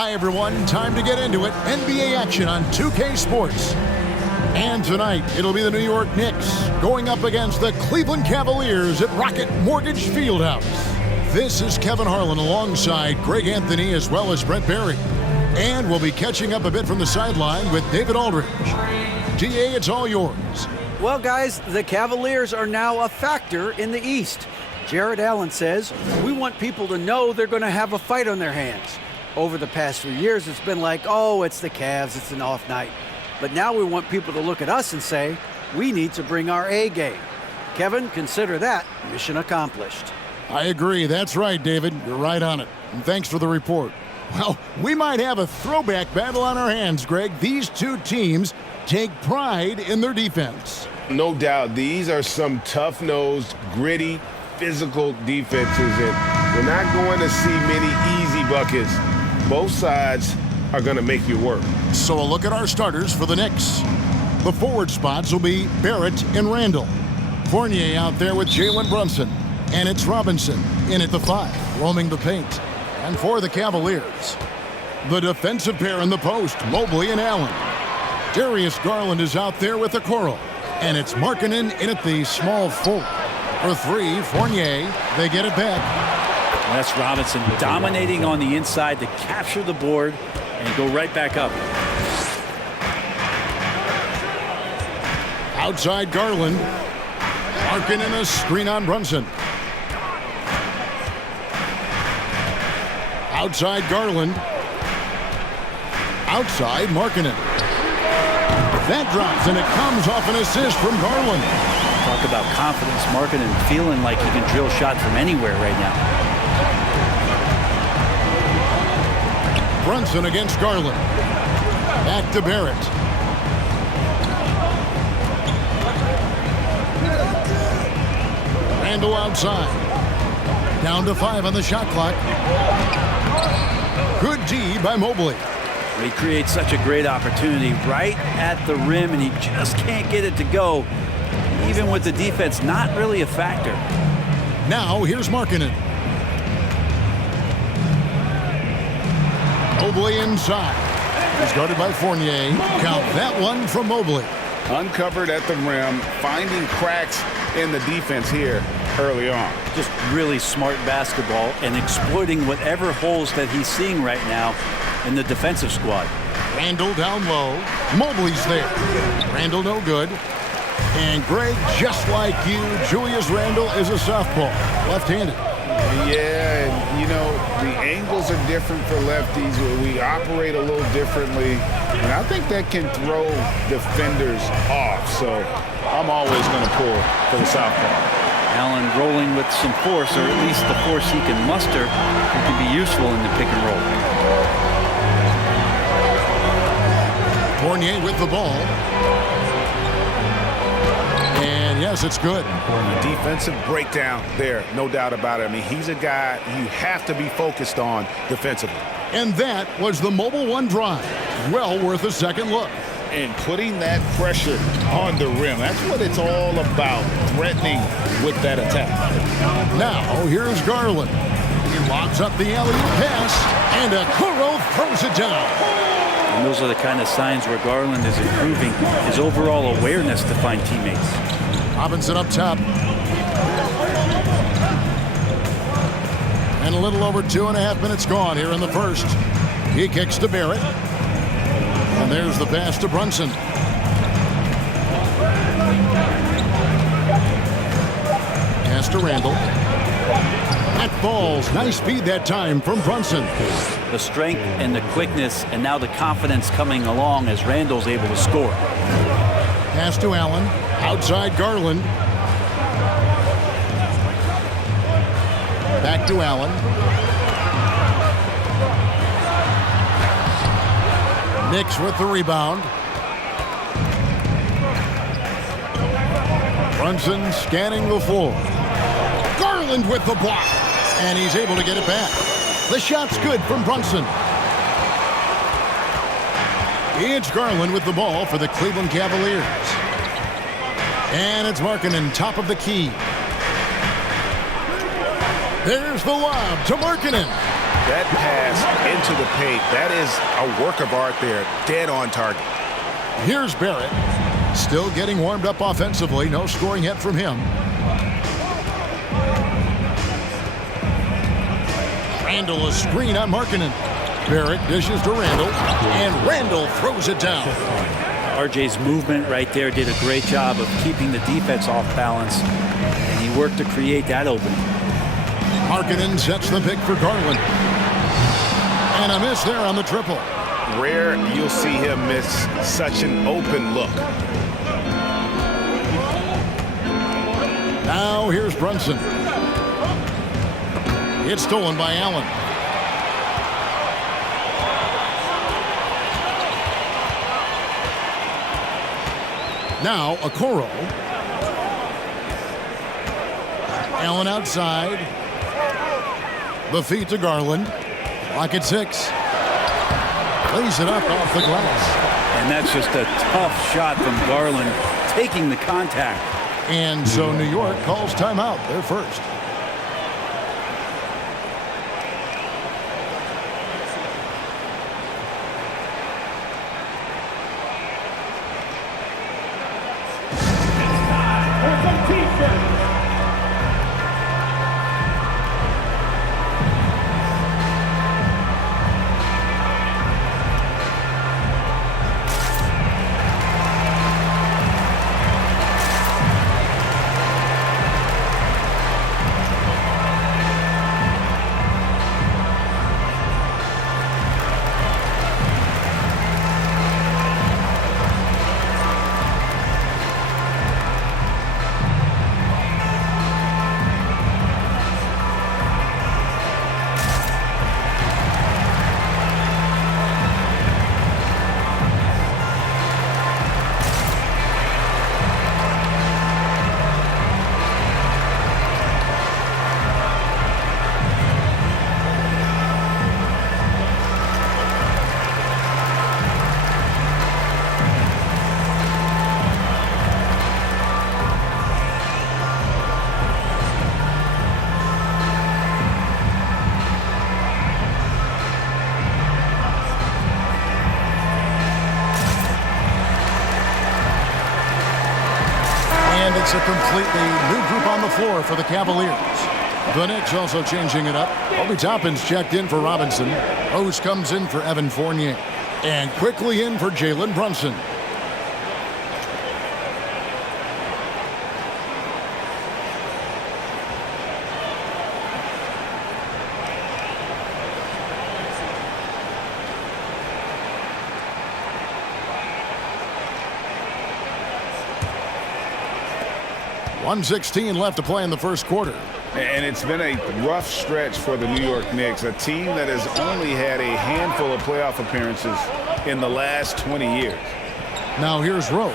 Hi, everyone. Time to get into it. NBA action on 2K Sports. And tonight, it'll be the New York Knicks going up against the Cleveland Cavaliers at Rocket Mortgage Fieldhouse. This is Kevin Harlan alongside Greg Anthony as well as Brent Barry. And we'll be catching up a bit from the sideline with David Aldridge. DA, it's all yours. Well, guys, the Cavaliers are now a factor in the East. Jared Allen says, we want people to know they're going to have a fight on their hands. Over the past few years, it's been like, oh, it's the Cavs, it's an off night. But now we want people to look at us and say, we need to bring our A game. Kevin, consider that mission accomplished. I agree. That's right, David. You're right on it. And thanks for the report. Well, we might have a throwback battle on our hands, Greg. These two teams take pride in their defense. No doubt. These are some tough-nosed, gritty, physical defenses, and we're not going to see many easy buckets. Both sides are going to make you work. So a look at our starters for the Knicks. The forward spots will be Barrett and Randall. Fournier out there with Jalen Brunson. And it's Robinson in at the 5, roaming the paint. And for the Cavaliers, the defensive pair in the post, Mobley and Allen. Darius Garland is out there with the Coral. And it's Markkanen in at the small 4. For 3, Fournier, they get it back. That's Robinson dominating on the inside to capture the board and go right back up. Outside Garland. Markkanen a screen on Brunson. Outside Garland. Outside Markkanen. That drops, and it comes off an assist from Garland. Talk about confidence. Markkanen feeling like he can drill shots from anywhere right now. Brunson against Garland. Back to Barrett. Randall outside. Down to 5 on the shot clock. Good D by Mobley. He creates such a great opportunity right at the rim, and he just can't get it to go. Even with the defense not really a factor. Now here's Markkanen. Mobley inside. He's guarded by Fournier. Count that one from Mobley. Uncovered at the rim, finding cracks in the defense here early on. Just really smart basketball and exploiting whatever holes that he's seeing right now in the defensive squad. Randall down low. Mobley's there. Randall no good. And Greg, just like you, Julius Randall is a southpaw, left-handed. Yeah, and you know, the angles are different for lefties. We operate a little differently, and I think that can throw defenders off. So I'm always going to pull for the southpaw. Allen rolling with some force, or at least the force he can muster, who can be useful in the pick and roll. Fournier with the ball. And yes, it's good. A defensive breakdown there, no doubt about it. I mean, he's a guy you have to be focused on defensively. And that was the Mobile One drive. Well worth a second look. And putting that pressure on the rim, that's what it's all about, threatening with that attack. Now, here's Garland. He lobs up the alley-oop pass, and Okoro throws it down. And those are the kind of signs where Garland is improving his overall awareness to find teammates. Robinson up top. And a little over 2.5 minutes gone here in the first. He kicks to Barrett. And there's the pass to Brunson. Pass to Randall. That falls. Nice speed that time from Brunson. The strength and the quickness, and now the confidence coming along as Randall's able to score. Pass to Allen. Outside Garland. Back to Allen. Knicks with the rebound. Brunson scanning the floor. Garland with the block. And he's able to get it back. The shot's good from Brunson. It's Garland with the ball for the Cleveland Cavaliers. And it's Markkanen, top of the key. There's the lob to Markkanen. That pass into the paint, that is a work of art there, dead on target. Here's Barrett. Still getting warmed up offensively. No scoring yet from him. Randall a screen on Markkanen. Barrett dishes to Randall, and Randall throws it down. RJ's movement right there did a great job of keeping the defense off balance, and he worked to create that opening. Markkanen sets the pick for Garland. And a miss there on the triple. Rare you'll see him miss such an open look. Now here's Brunson. It's stolen by Allen. Now Okoro. Allen outside. The feed to Garland. Clock at 6. Lays it up off the glass. And that's just a tough shot from Garland, taking the contact. And so New York calls timeout. They're first. It's a completely new group on the floor for the Cavaliers. The Knicks also changing it up. Obi Toppin's checked in for Robinson. Rose comes in for Evan Fournier. And quickly in for Jalen Brunson. .116 left to play in the first quarter. And it's been a rough stretch for the New York Knicks, a team that has only had a handful of playoff appearances in the last 20 years. Now here's Rose.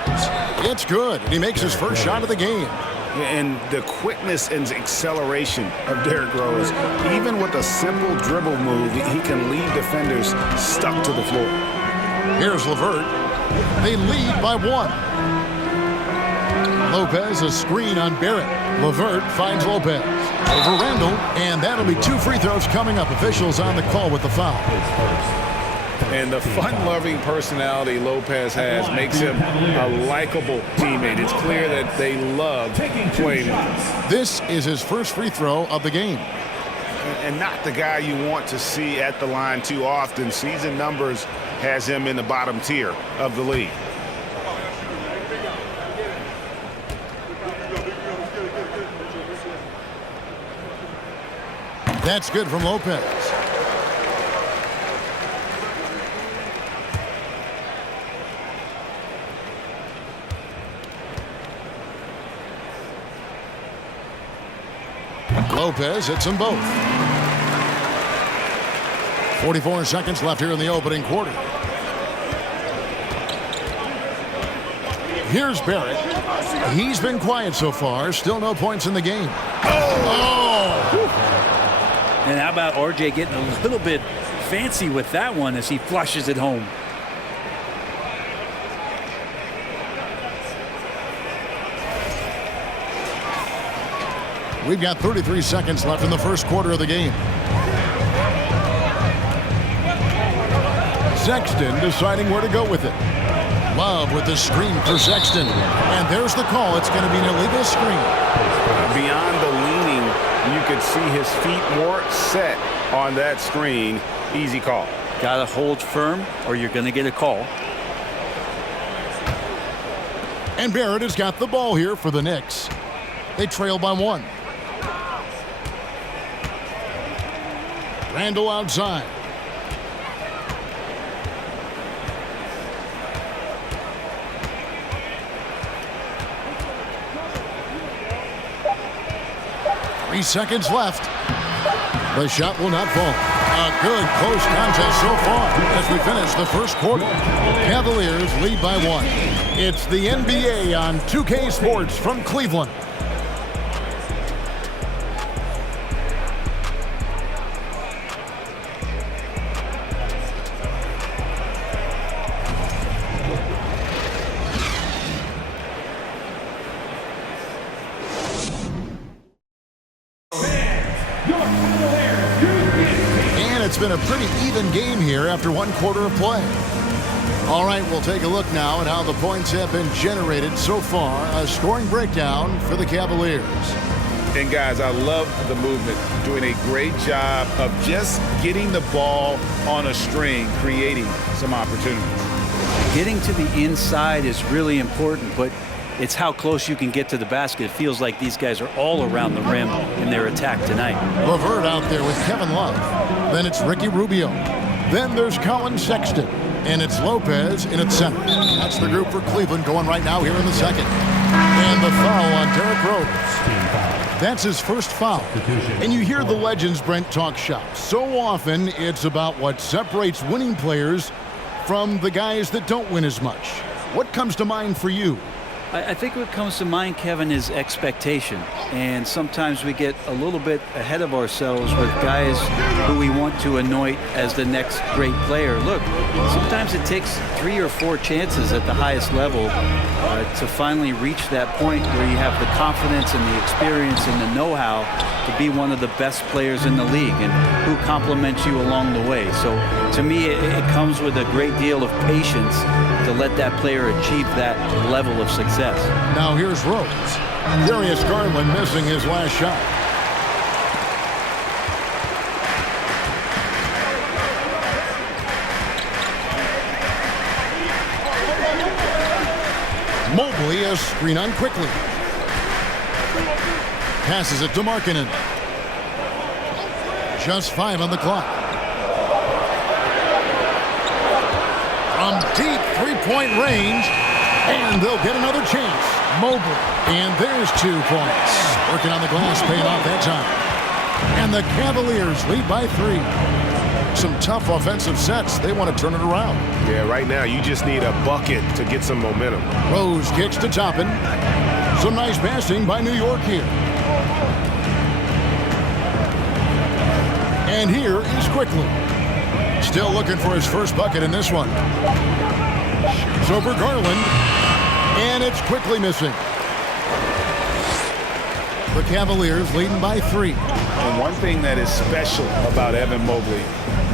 It's good. He makes his first shot of the game. And the quickness and acceleration of Derrick Rose, even with a simple dribble move, he can leave defenders stuck to the floor. Here's LeVert. They lead by 1. Lopez, a screen on Barrett. LeVert finds Lopez. Over Randall, and that'll be 2 free throws coming up. Officials on the call with the foul. And the fun-loving personality Lopez has makes him a likable teammate. It's clear that they love playing with him. This is his first free throw of the game. And not the guy you want to see at the line too often. Season numbers has him in the bottom tier of the league. That's good from Lopez. Lopez hits them both. 44 seconds left here in the opening quarter. Here's Barrett. He's been quiet so far. Still no points in the game. And how about RJ getting a little bit fancy with that one as he flushes it home. We've got 33 seconds left in the first quarter of the game. Sexton deciding where to go with it. Love with the screen for Sexton. And there's the call. It's going to be an illegal screen. Beyond the leaning, you could see his feet weren't set on that screen. Easy call. Got to hold firm or you're going to get a call. And Barrett has got the ball here for the Knicks. They trail by 1. Randall outside. Three seconds left. The shot will not fall. A good close contest so far as we finish the first quarter. Cavaliers lead by 1. It's the NBA on 2K Sports from Cleveland. It's been a pretty even game here after 1 quarter of play. All right, we'll take a look now at how the points have been generated so far. A scoring breakdown for the Cavaliers. And guys, I love the movement. Doing a great job of just getting the ball on a string, creating some opportunities. Getting to the inside is really important, but it's how close you can get to the basket. It feels like these guys are all around the rim in their attack tonight. LeVert out there with Kevin Love. Then it's Ricky Rubio. Then there's Colin Sexton. And it's Lopez in its center. That's the group for Cleveland going right now here in the second. And the foul on Derrick Rose. That's his first foul. And you hear the legends, Brent, talk shop. So often it's about what separates winning players from the guys that don't win as much. What comes to mind for you? I think what comes to mind, Kevin, is expectation. And sometimes we get a little bit ahead of ourselves with guys who we want to anoint as the next great player. Look, sometimes it takes 3 or 4 chances at the highest level to finally reach that point where you have the confidence and the experience and the know-how to be one of the best players in the league and who compliments you along the way. So to me, it comes with a great deal of patience to let that player achieve that level of success. Now here's Rose. Darius Garland missing his last shot. Mobley a screen on quickly. Passes it to Markkanen. Just 5 on the clock. From deep three-point range. And they'll get another chance. Mobley. And there's 2 points. Working on the glass, paying off that time. And the Cavaliers lead by 3. Some tough offensive sets. They want to turn it around. Yeah, right now you just need a bucket to get some momentum. Rose kicks to Toppin. Some nice passing by New York here. And here is Quickly. Still looking for his first bucket in this one. Shoots over Garland. And it's Quickly missing. The Cavaliers leading by 3. And one thing that is special about Evan Mobley,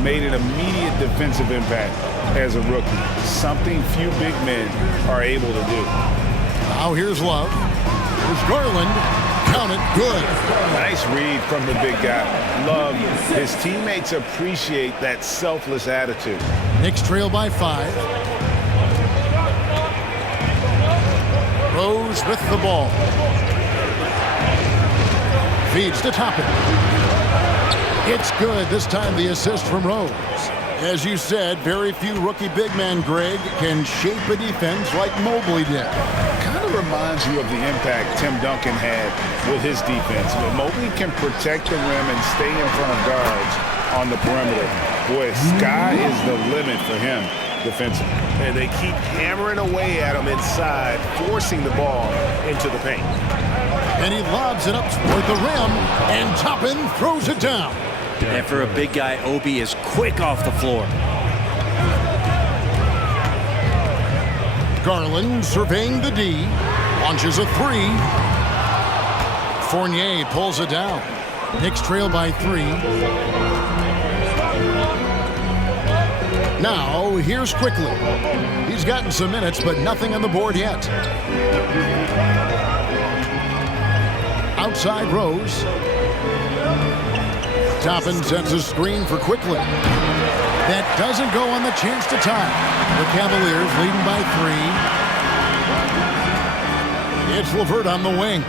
made an immediate defensive impact as a rookie. Something few big men are able to do. Now here's Love. Here's Garland. Count it. Good. Nice read from the big guy. Love. His teammates appreciate that selfless attitude. Knicks trail by 5. Rose with the ball. Feeds to Toppin. It's good. This time the assist from Rose. As you said, very few rookie big men, Greg, can shape a defense like Mobley did. Kind of reminds you of the impact Tim Duncan had with his defense. But Mobley can protect the rim and stay in front of guards on the perimeter. Boy, sky is the limit for him defensively. And they keep hammering away at him inside, forcing the ball into the paint. And he lobs it up toward the rim, and Toppin throws it down. And for a big guy, Obi is quick off the floor. Garland surveying the D. Launches a 3. Fournier pulls it down. Knicks trail by 3. Now, here's Quickly. He's gotten some minutes, but nothing on the board yet. Outside Rose. Toppin sets a screen for Quickly. That doesn't go on the chance to tie. The Cavaliers leading by 3. It's LeVert on the wing.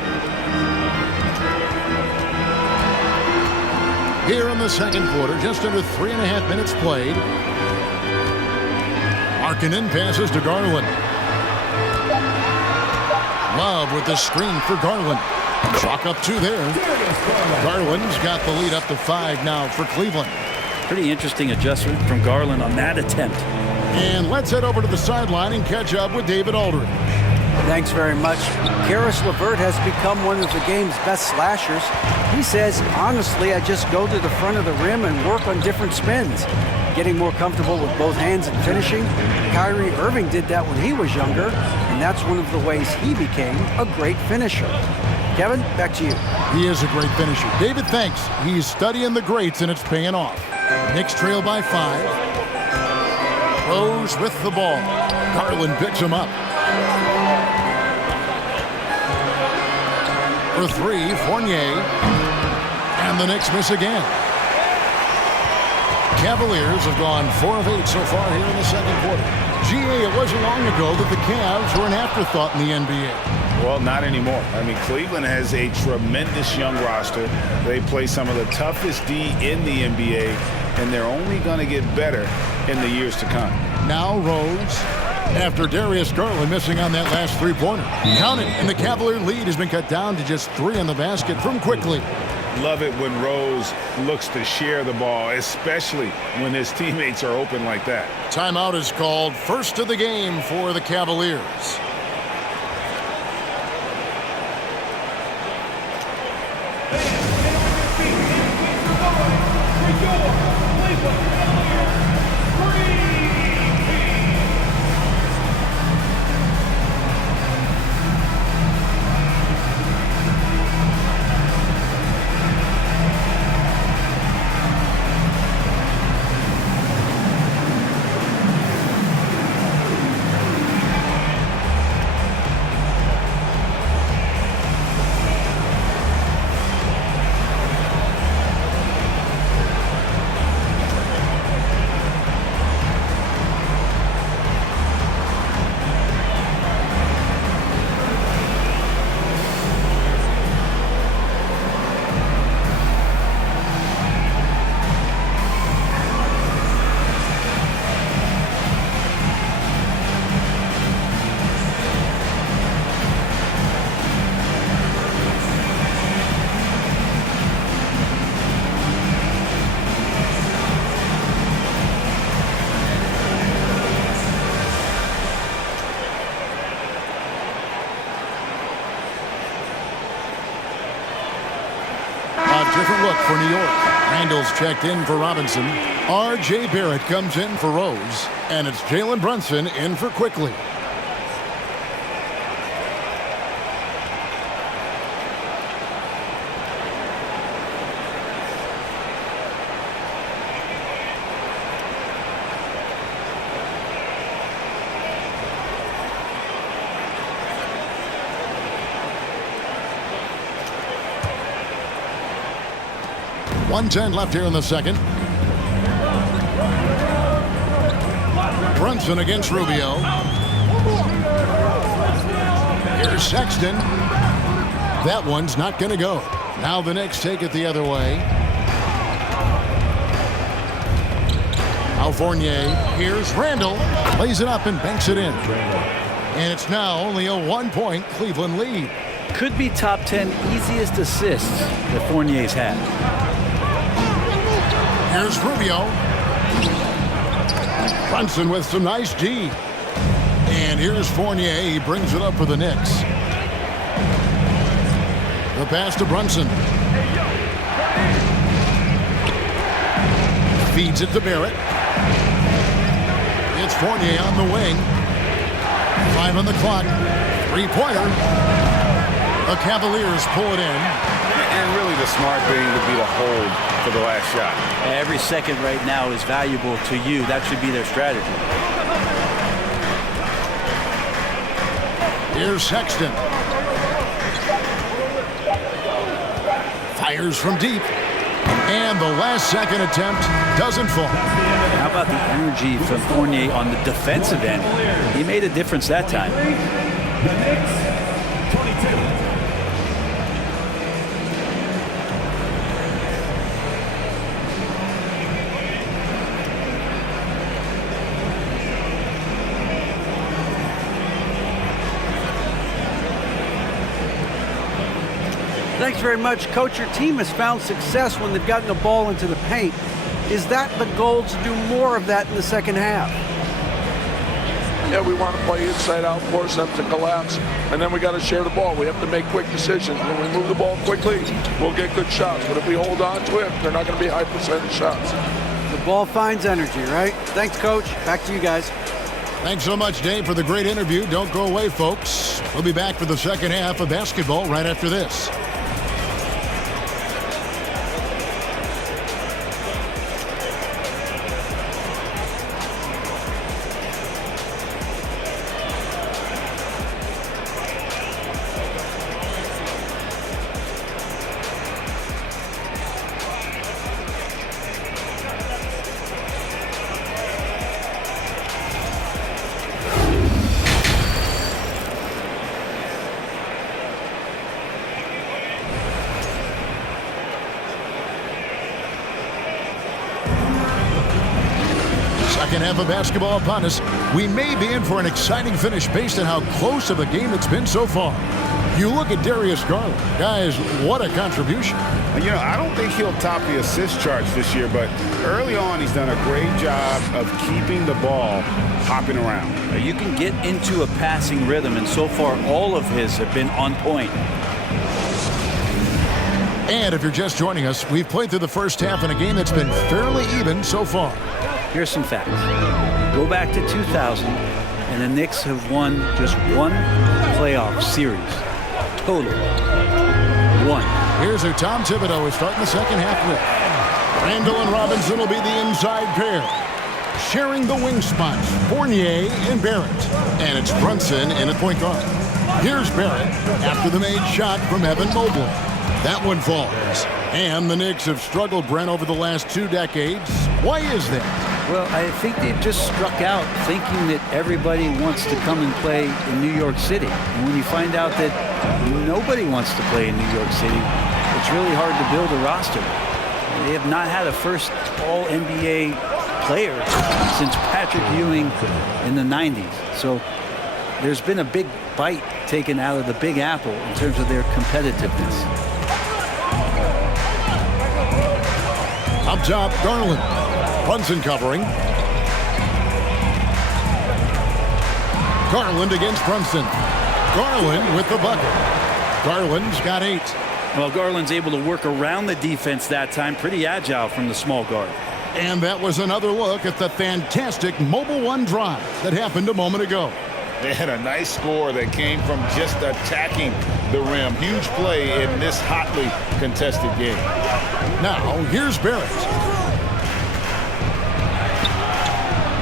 Here in the second quarter, just under 3.5 minutes played. Markkanen passes to Garland. Love with the screen for Garland. Chalk up 2 there. Garland's got the lead up to 5 now for Cleveland. Pretty interesting adjustment from Garland on that attempt. And let's head over to the sideline and catch up with David Aldridge. Thanks very much. Karis LeVert has become one of the game's best slashers. He says, honestly, I just go to the front of the rim and work on different spins. Getting more comfortable with both hands and finishing. Kyrie Irving did that when he was younger, and that's one of the ways he became a great finisher. Kevin, back to you. He is a great finisher. David, thanks. He's studying the greats, and it's paying off. Knicks trail by 5. Rose with the ball. Garland picks him up. For 3, Fournier. And the Knicks miss again. Cavaliers have gone 4 of 8 so far here in the second quarter. GA, it wasn't long ago that the Cavs were an afterthought in the NBA. Well, not anymore. I mean, Cleveland has a tremendous young roster. They play some of the toughest D in the NBA, and they're only going to get better in the years to come. Now Rose, after Darius Garland missing on that last 3-pointer. Count it, and the Cavalier lead has been cut down to just 3 in the basket from Quickly. Love it when Rose looks to share the ball, especially when his teammates are open like that. Timeout is called. First of the game for the Cavaliers. Different look for New York. Randall's checked in for Robinson. R.J. Barrett comes in for Rose. And it's Jalen Brunson in for Quickly. .110 left here in the second. Brunson against Rubio. Here's Sexton. That one's not going to go. Now the Knicks take it the other way. Now Fournier. Here's Randall. Lays it up and banks it in. And it's now only a 1-point Cleveland lead. Could be top 10 easiest assists that Fournier's had. Here's Rubio. Brunson with some nice D. And here's Fournier. He brings it up for the Knicks. The pass to Brunson. Feeds it to Barrett. It's Fournier on the wing. 5 on the clock. 3-pointer. The Cavaliers pull it in. And really the smart thing would be to hold for the last shot. Every second right now is valuable to you. That should be their strategy. Here's Sexton. Fires from deep. And the last second attempt doesn't fall. How about the energy from Fournier on the defensive end? He made a difference that time. The Knicks, 22. Thanks very much, Coach. Your team has found success when they've gotten the ball into the paint. Is that the goal to do more of that in the second half? Yeah, we want to play inside out, force them to collapse, and then we got to share the ball. We have to make quick decisions. When we move the ball quickly, we'll get good shots. But if we hold on to it, they're not going to be high percentage shots. The ball finds energy, right? Thanks, Coach. Back to you guys. Thanks so much, Dave, for the great interview. Don't go away, folks. We'll be back for the second half of basketball right after this. Second half of basketball upon us. We may be in for an exciting finish based on how close of a game it's been so far. You look at Darius Garland. Guys, what a contribution. You know, I don't think he'll top the assist charge this year, but early on he's done a great job of keeping the ball hopping around. You can get into a passing rhythm, and so far all of his have been on point. And if you're just joining us, we've played through the first half in a game that's been fairly even so far. Here's some facts. Go back to 2000, and the Knicks have won just one playoff series. Total. One. Here's who Tom Thibodeau is starting the second half with. Randall and Robinson will be the inside pair. Sharing the wing spots, Fournier and Barrett. And it's Brunson in at point guard. Here's Barrett after the made shot from Evan Mobley. That one falls. And the Knicks have struggled, Brent, over the last 2 decades. Why is that? Well, I think they've just struck out thinking that everybody wants to come and play in New York City. And when you find out that nobody wants to play in New York City, it's really hard to build a roster. They have not had a first All-NBA player since Patrick Ewing in the 90s. So there's been a big bite taken out of the Big Apple in terms of their competitiveness. Up top, Garland. Brunson covering. Garland against Brunson. Garland with the bucket. Garland's got 8. Well, Garland's able to work around the defense that time. Pretty agile from the small guard. And that was another look at the fantastic Mobile One drive that happened a moment ago. They had a nice score that came from just attacking the rim. Huge play in this hotly contested game. Now, here's Barrett.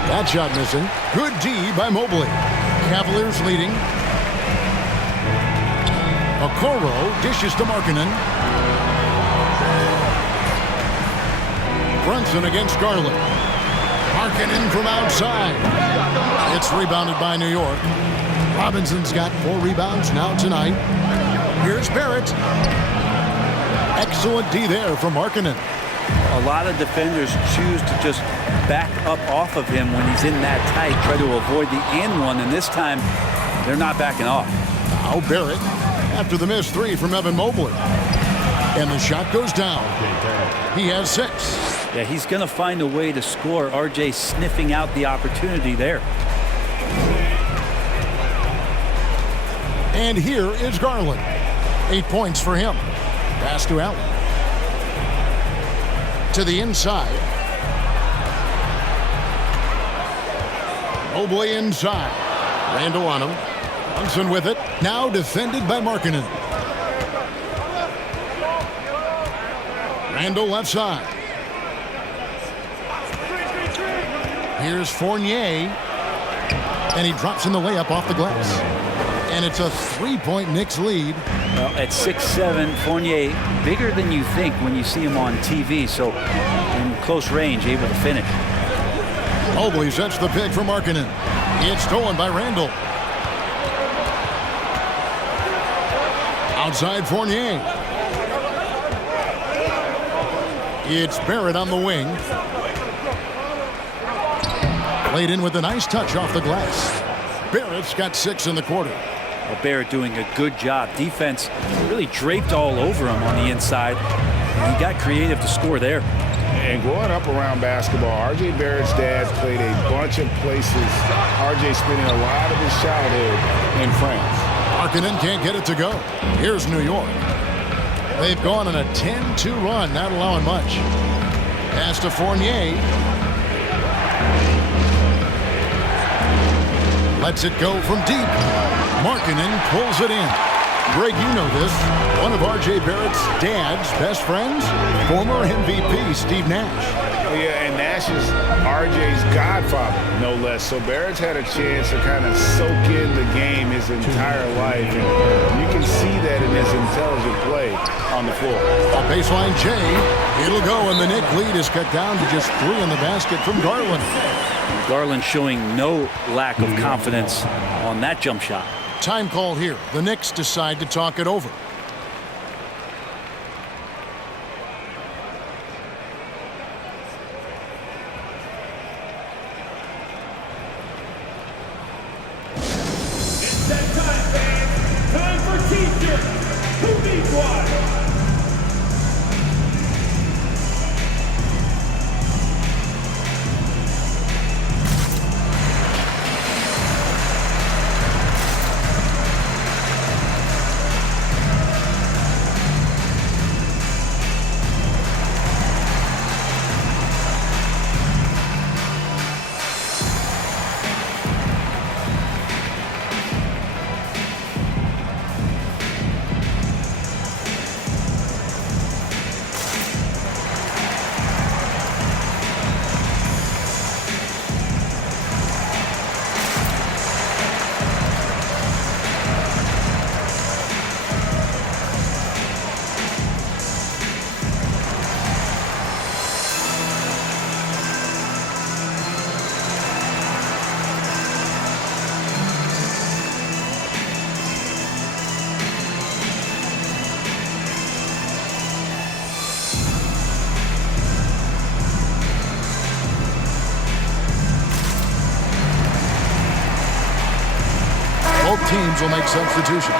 That shot missing. Good D by Mobley. Cavaliers leading. Okoro dishes to Markkanen. Brunson against Garland. Markkanen from outside. It's rebounded by New York. Robinson's got 4 rebounds now tonight. Here's Barrett. Excellent D there from Markkanen. A lot of defenders choose to just back up off of him when he's in that tight, try to avoid the and one, and this time they're not backing off. Now Barrett after the missed 3 from Evan Mobley. And the shot goes down. He has 6. Yeah, he's going to find a way to score. RJ sniffing out the opportunity there. And here is Garland. 8 points for him. Pass to Allen. To the inside. Mobley inside. Randall on him. Brunson with it. Now defended by Markkanen. Randall left side. Here's Fournier. And he drops in the layup off the glass. And it's a 3-point Knicks lead. Well, at 6'7", Fournier, bigger than you think when you see him on TV. So in close range, able to finish. Mobley sets the pick for Markkanen. It's stolen by Randall. Outside Fournier. It's Barrett on the wing. Played in with a nice touch off the glass. Barrett's got 6 in the quarter. Well, Barrett doing a good job. Defense really draped all over him on the inside. And he got creative to score there. And growing up around basketball, R.J. Barrett's dad played a bunch of places. R.J. spending a lot of his childhood in France. Markkanen can't get it to go. Here's New York. They've gone on a 10-2 run, not allowing much. Pass to Fournier. Lets it go from deep. Markkanen pulls it in. Greg, you know this. One of R.J. Barrett's dad's best friends, former MVP Steve Nash. Oh, yeah, and Nash is R.J.'s godfather, no less. So Barrett's had a chance to kind of soak in the game his entire life. And you can see that in his intelligent play on the floor. A baseline J. It'll go, and the Knicks lead is cut down to just 3 in the basket from Garland. Garland showing no lack of confidence on that jump shot. Time call here. The Knicks decide to talk it over. It's that time, fans. Time for T-shirts. Who needs one? Both teams will make substitutions.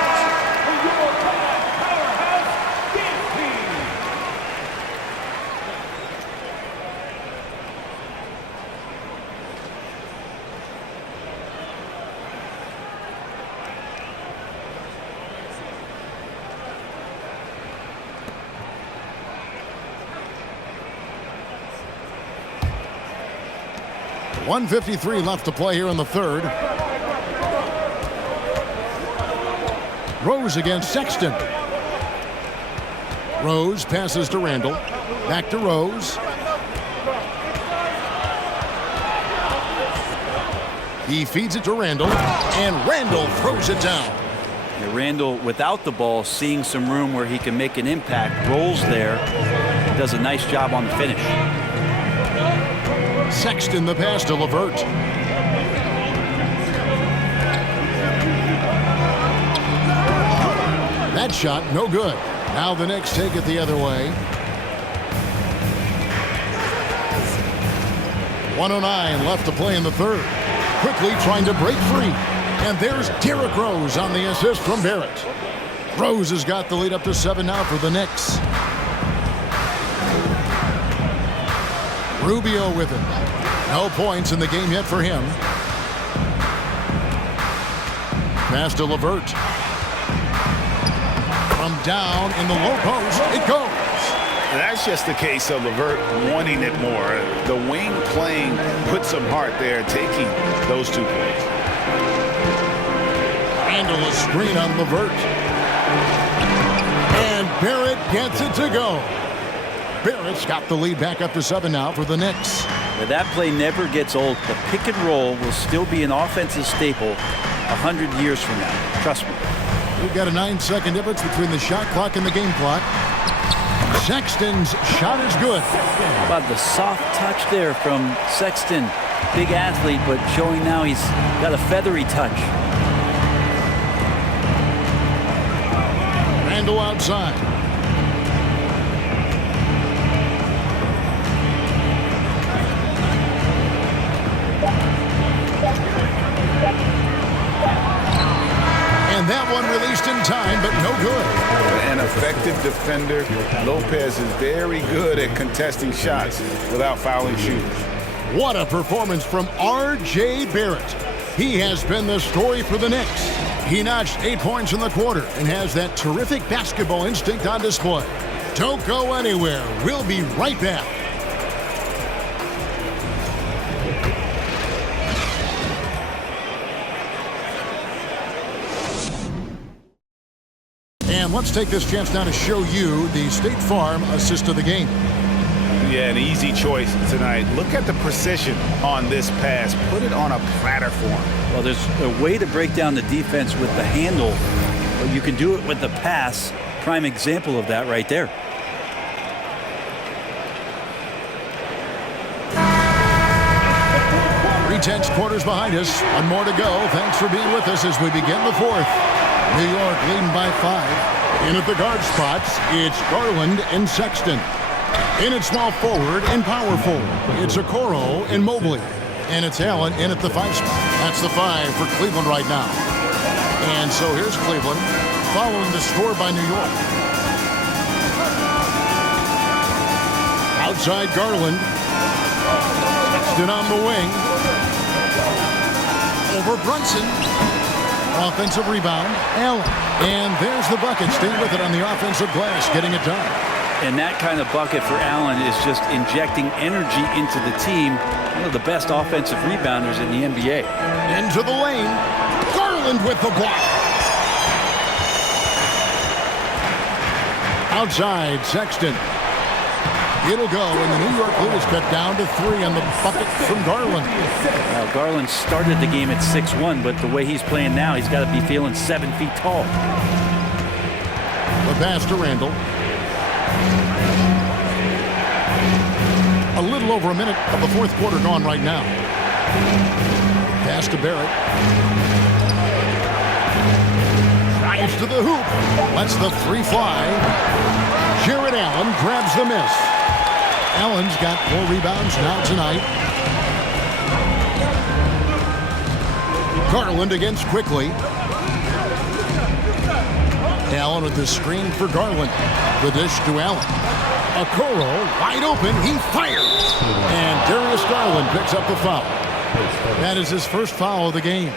.153 left to play here in the third. Rose against Sexton. Rose passes to Randall. Back to Rose. He feeds it to Randall, and Randall throws it down. Yeah, Randall, without the ball, seeing some room where he can make an impact, rolls there, does a nice job on the finish. Sexton the pass to LeVert. That shot, no good. Now the Knicks take it the other way. 1:09 left to play in the third. Quickly trying to break free. And there's Derrick Rose on the assist from Barrett. Rose has got the lead up to 7 now for the Knicks. Rubio with him. No points in the game yet for him. Pass to LeVert. From down in the low post, it goes. That's just the case of LeVert wanting it more. The wing playing put some heart there, taking those 2 points. Randall a screen on LeVert. And Barrett gets it to go. Barrett's got the lead back up to 7 now for the Knicks. Now, that play never gets old. The pick and roll will still be an offensive staple 100 years from now. Trust me. We've got a 9-second difference between the shot clock and the game clock. Sexton's shot is good. About the soft touch there from Sexton. Big athlete, but showing now he's got a feathery touch. Randle outside. And that one released in time, but no good. An effective defender. Lopez is very good at contesting shots without fouling shoes. What a performance from R.J. Barrett. He has been the story for the Knicks. He notched 8 points in the quarter and has that terrific basketball instinct on display. Don't go anywhere. We'll be right back. And let's take this chance now to show you the State Farm assist of the game. Yeah, an easy choice tonight. Look at the precision on this pass. Put it on a platter form. Well, there's a way to break down the defense with the handle, but you can do it with the pass. Prime example of that right there. Tense quarters behind us. One more to go. Thanks for being with us as we begin the fourth. New York leading by 5. In at the guard spots, it's Garland and Sexton. In at small forward and power forward, it's Okoro and Mobley. And it's Allen in at the 5 spot. That's the 5 for Cleveland right now. And so here's Cleveland following the score by New York. Outside Garland. Sexton on the wing. Over Brunson. Offensive rebound, Allen. And there's the bucket. Stay with it on the offensive glass, getting it done. And that kind of bucket for Allen is just injecting energy into the team. One of the best offensive rebounders in the NBA. Into the lane. Garland with the block. Outside, Sexton. It'll go, and the New York lead is cut down to 3 on the bucket from Garland. Now, Garland started the game at 6'1", but the way he's playing now, he's got to be feeling 7 feet tall. The pass to Randle. A little over a minute of the fourth quarter gone right now. Pass to Barrett. Drives to the hoop. Lets the 3 fly. Jared Allen grabs the miss. Allen's got 4 rebounds now tonight. Garland against quickly. Allen with the screen for Garland. The dish to Allen. Okoro wide open. He fires. And Darius Garland picks up the foul. That is his first foul of the game.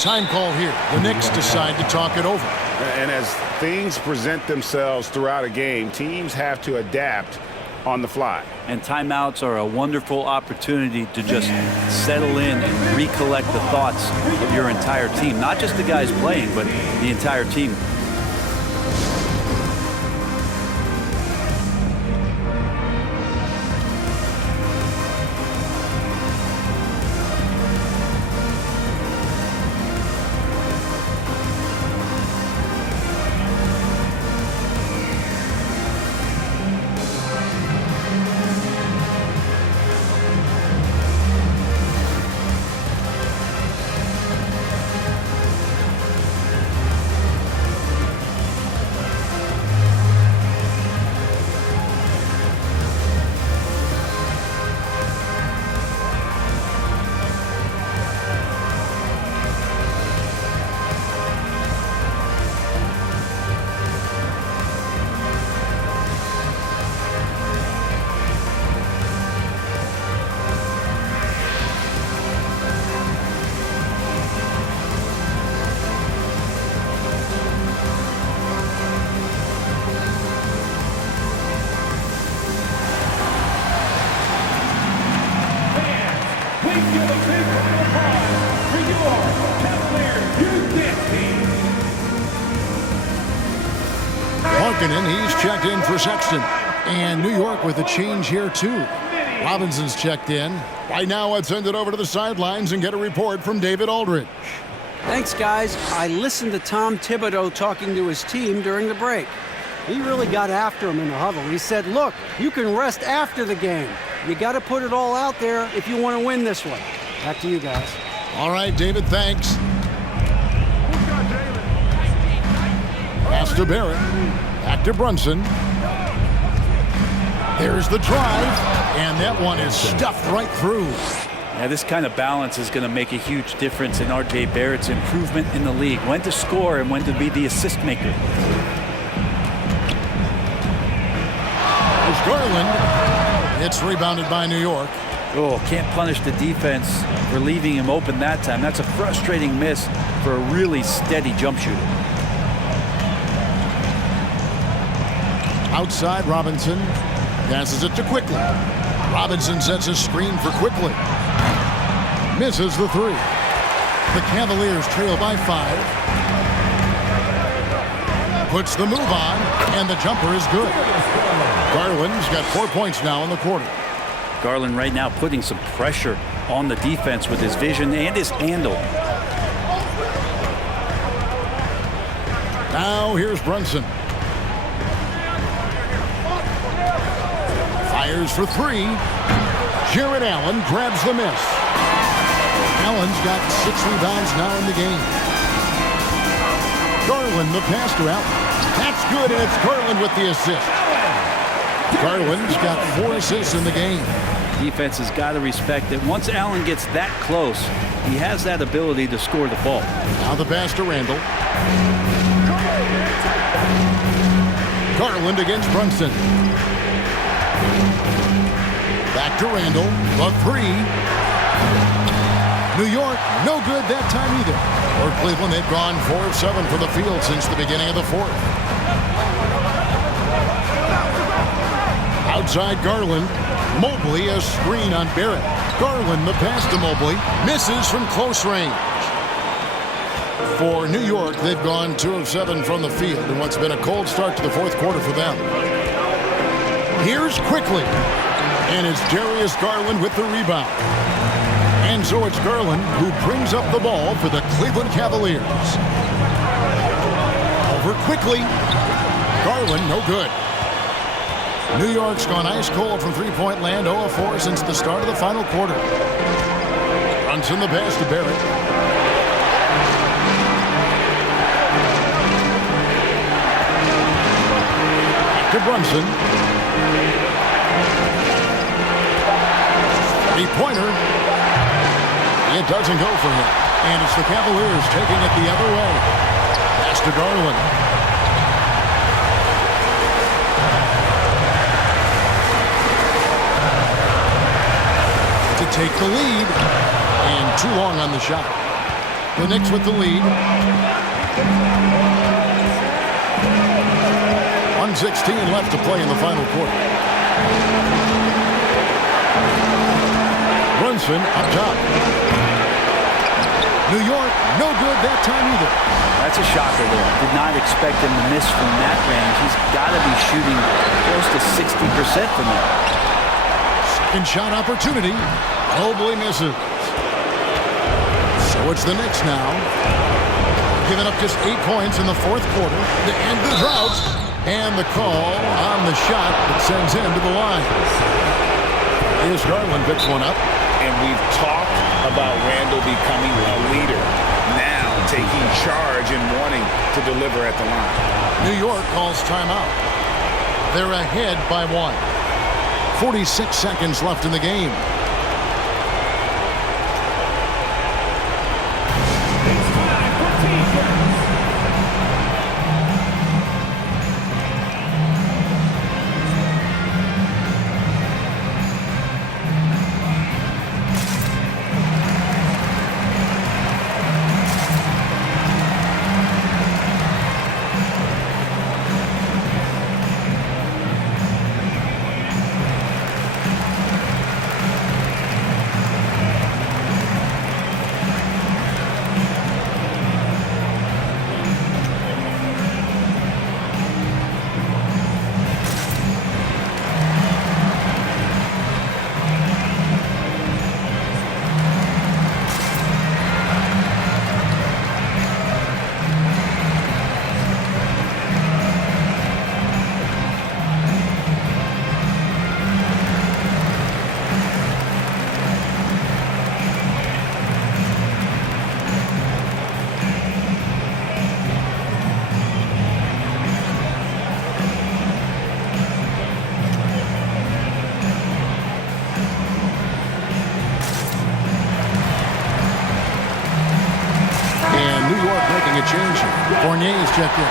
Time call here. The Knicks decide to talk it over. And as things present themselves throughout a game, teams have to adapt on the fly. And timeouts are a wonderful opportunity to just settle in and recollect the thoughts of your entire team. Not just the guys playing, but the entire team. He's checked in for Sexton. And New York with a change here, too. Robinson's checked in. Right now, let's send it over to the sidelines and get a report from David Aldridge. Thanks, guys. I listened to Tom Thibodeau talking to his team during the break. He really got after him in the huddle. He said, look, you can rest after the game. You got to put it all out there if you want to win this one. Back to you guys. All right, David, thanks. Pass to Barrett. Back to Brunson. There's the drive, and that one is stuffed right through. Yeah, this kind of balance is going to make a huge difference in R.J. Barrett's improvement in the league. When to score and when to be the assist maker. There's Garland. It's rebounded by New York. Oh, can't punish the defense for leaving him open that time. That's a frustrating miss for a really steady jump shooter. Outside, Robinson passes it to Quickly. Robinson sets a screen for Quickly. Misses the three. The Cavaliers trail by 5. Puts the move on, and the jumper is good. Garland's got 4 points now in the quarter. Garland right now putting some pressure on the defense with his vision and his handle. Now here's Brunson. Fires for three. Jared Allen grabs the miss. Allen's got 6 rebounds now in the game. Garland, the pass to Allen. That's good, and it's Garland with the assist. Garland's got 4 assists in the game. Defense has got to respect that once Allen gets that close, he has that ability to score the ball. Now the pass to Randall. Garland against Brunson. Back to Randall. The three. New York, no good that time either. For Cleveland, they've gone 4 of 7 for the field since the beginning of the fourth. Outside Garland. Mobley, a screen on Barrett. Garland, the pass to Mobley. Misses from close range. For New York, they've gone 2 of 7 from the field in what's been a cold start to the fourth quarter for them. Here's Quickly. And it's Darius Garland with the rebound. And so it's Garland who brings up the ball for the Cleveland Cavaliers. Over Quickly. Garland, no good. New York's gone ice cold from three-point land, 0 of 4 since the start of the final quarter. Brunson the pass to Barrett. Back to Brunson. Three-pointer. It doesn't go for him. And it's the Cavaliers taking it the other way. Pass to Garland. To take the lead. And too long on the shot. The Knicks with the lead. 1:16 left to play in the final quarter. Brunson up top. New York, no good that time either. That's a shocker there. Did not expect him to miss from that range. He's got to be shooting close to 60% from that. Second shot opportunity. Mobley misses. So it's the Knicks now. Giving up just 8 points in the fourth quarter to end the drought. And the call on the shot that sends him to the line. Here's Garland, picks one up. And we've talked about Randall becoming a leader. Now taking charge and wanting to deliver at the line. New York calls timeout. They're ahead by 1. 46 seconds left in the game. rotation. Fournier is checked in.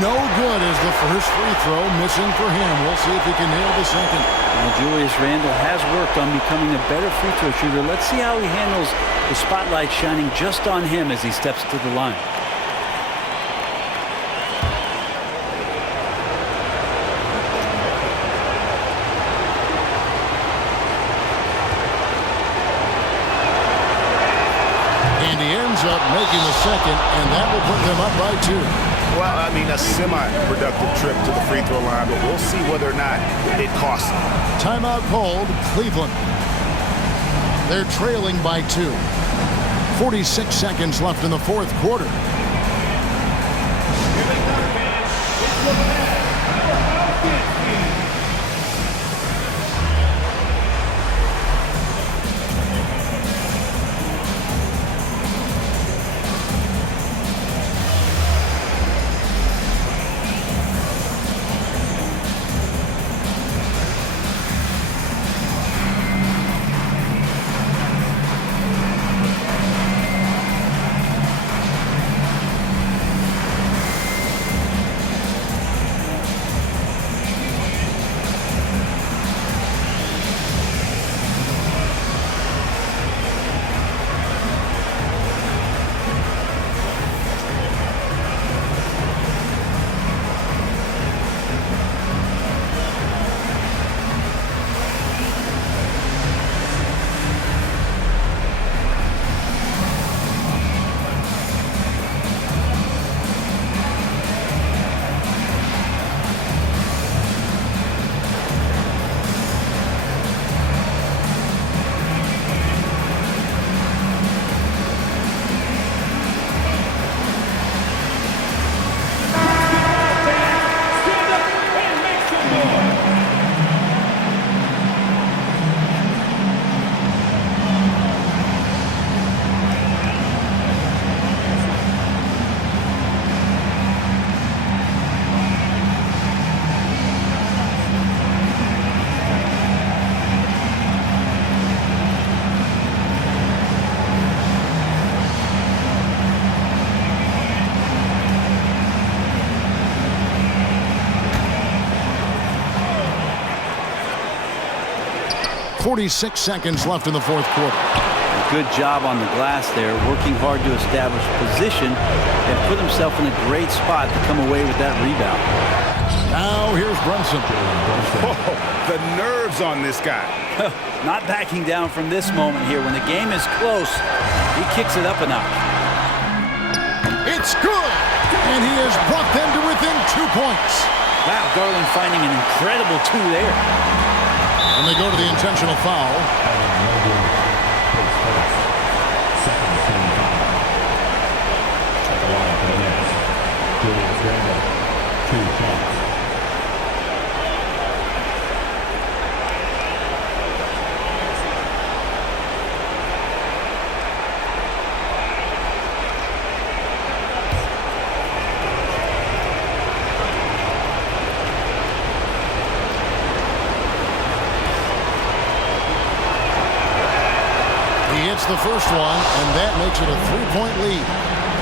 No good as the first free throw missing for him. We'll see if he can nail the second. Well, Julius Randle has worked on becoming a better free throw shooter. Let's see how he handles the spotlight shining just on him as he steps to the line. And he ends up making the second, and that will put them up by 2. Well, I mean, a semi-productive trip to the free throw line, but we'll see whether or not it costs them. Timeout called, Cleveland. They're trailing by 2. 46 seconds left in the fourth quarter. .46 seconds left in the fourth quarter. Good job on the glass there, working hard to establish position and put himself in a great spot to come away with that rebound. Now here's Brunson. Oh, the nerves on this guy. Not backing down from this moment here. When the game is close, he kicks it up a notch. It's good! And he has brought them to within 2 points. Wow, Garland finding an incredible 2 there. And they go to the intentional foul. Julius Randle, 2 shots. The first one, and that makes it a 3-point lead.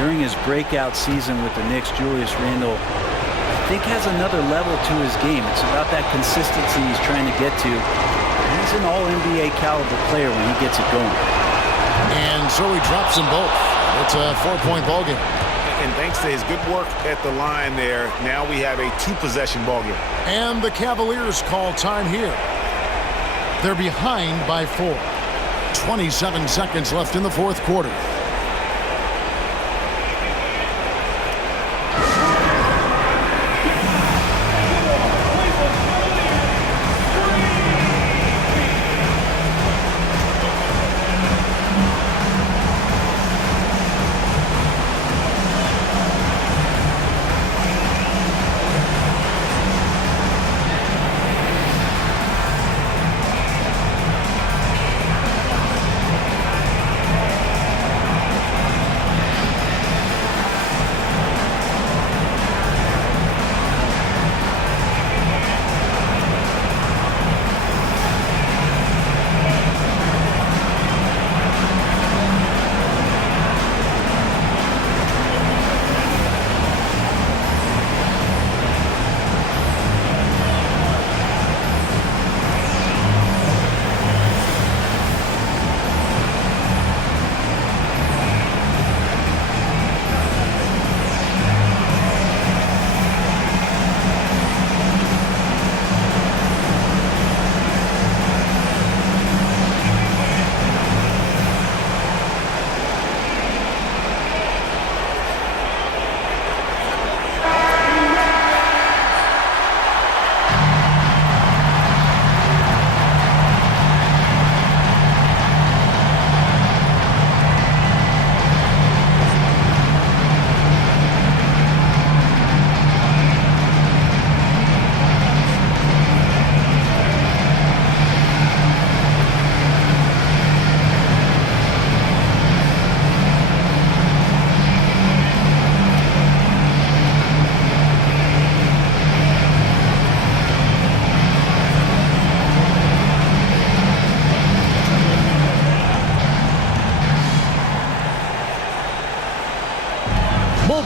During his breakout season with the Knicks, Julius Randle, I think, has another level to his game. It's about that consistency he's trying to get to. He's an all-NBA caliber player when he gets it going. And so he drops them both. It's a 4-point ballgame. And thanks to his good work at the line there, now we have a 2-possession ballgame. And the Cavaliers call time here. They're behind by 4. 27 seconds left in the fourth quarter.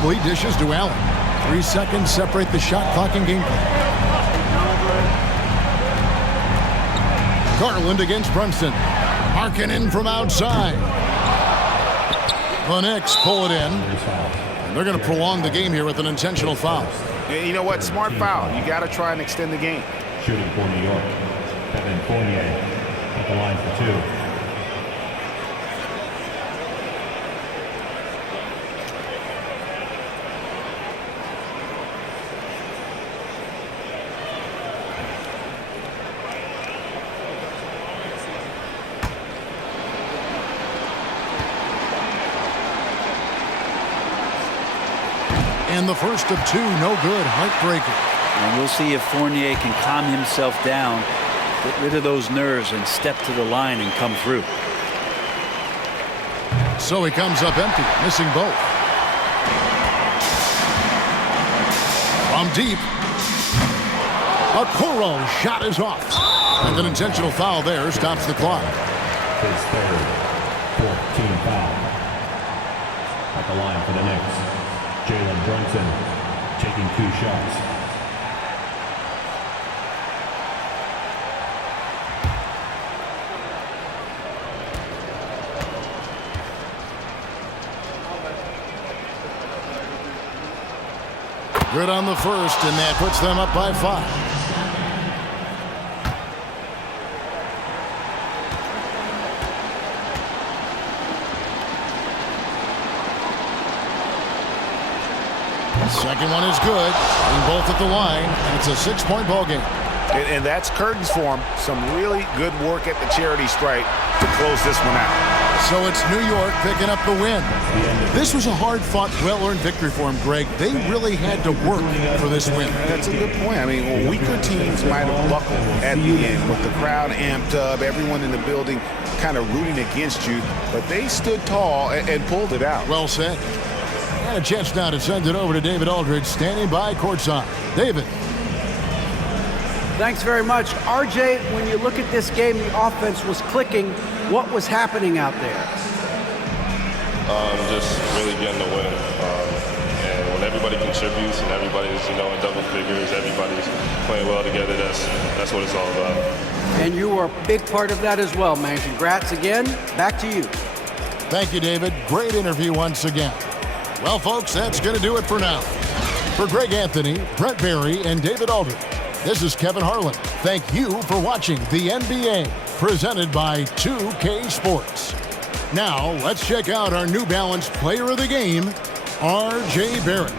Mobley dishes to Allen. 3 seconds separate the shot clock and game clock. Garland against Brunson. Harkinen from outside. The Knicks pull it in. And they're going to prolong the game here with an intentional foul. You know what? Smart foul. You got to try and extend the game. Shooting for New York. Kevin Fournier at the line for 2. And the first of 2, no good, heartbreaker. And we'll see if Fournier can calm himself down, get rid of those nerves, and step to the line and come through. So he comes up empty, missing both. From deep. Okoro's shot is off. And an intentional foul there stops the clock. His third, 14th foul. At the line for the Knicks, Jalen Brunson taking 2 shots. Good on the first, and that puts them up by 5. Second one is good. And both at the line, and it's a 6-point ball game. And that's curtains for him. Some really good work at the charity stripe to close this one out. So it's New York picking up the win. This was a hard-fought, well-earned victory for him, Greg. They really had to work for this win. That's a good point. I mean, weaker teams might have buckled at the end with the crowd amped up, everyone in the building kind of rooting against you, but they stood tall and pulled it out. Well said. And a chance now to send it over to David Aldridge, standing by courtside. David. Thanks very much. RJ, when you look at this game, the offense was clicking. What was happening out there? Just really getting the win. And when everybody contributes and everybody's, in double figures, everybody's playing well together, that's what it's all about. And you were a big part of that as well, man. Congrats again. Back to you. Thank you, David. Great interview once again. Well, folks, that's going to do it for now. For Greg Anthony, Brett Berry, and David Aldridge, this is Kevin Harlan. Thank you for watching the NBA, presented by 2K Sports. Now, let's check out our New Balance Player of the Game, R.J. Barrett.